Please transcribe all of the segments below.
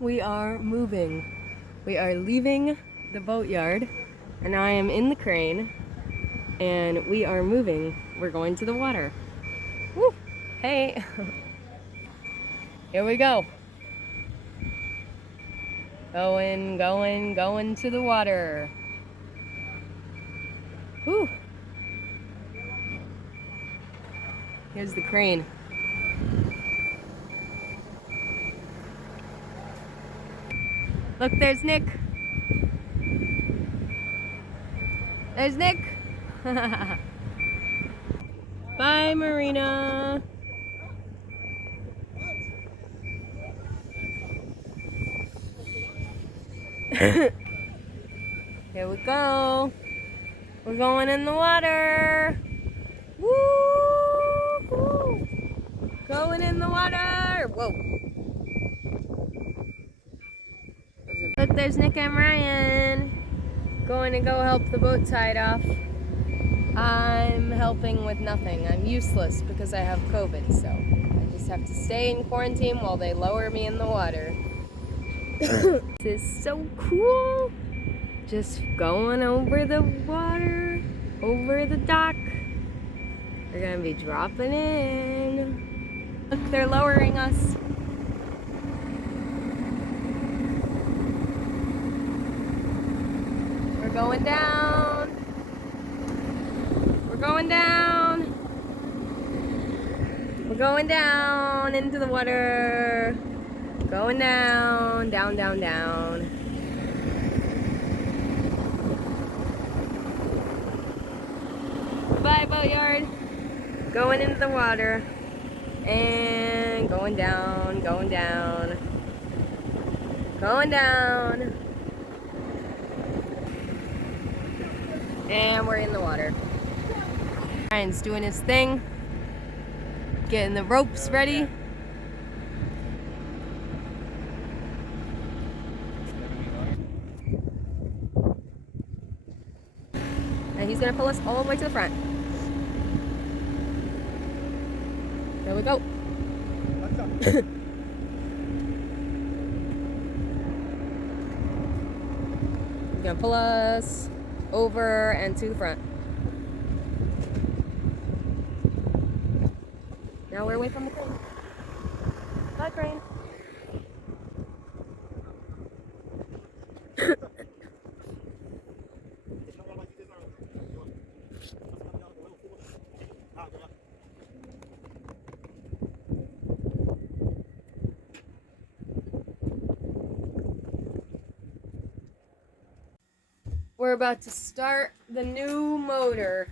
We are moving. We are leaving the boatyard, and I am in the crane, and we are moving. We're going to the water. Woo! Hey! Here we go. Going to the water. Woo! Here's the crane. Look, there's Nick. There's Nick. Bye, Marina. Here we go. We're going in the water. Woo! Going in the water. Whoa. Look, there's Nick and Ryan. Going to go help the boat tide off. I'm helping with nothing. I'm useless because I have COVID, so I just have to stay in quarantine while they lower me in the water. This is so cool. Just going over the water, over the dock. We're gonna be dropping in. Look, they're lowering us. We're going down. We're going down. We're going down into the water. Going down, down, down, down. Bye, boatyard. Going into the water. And going down, going down. Going down. And we're in the water. Ryan's doing his thing. Getting the ropes ready. And he's gonna pull us all the way to the front. There we go. He's gonna pull us over and to the front. Now we're away from the crane. Bye, crane. We're about to start the new motor.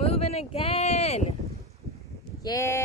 Moving again. Yeah.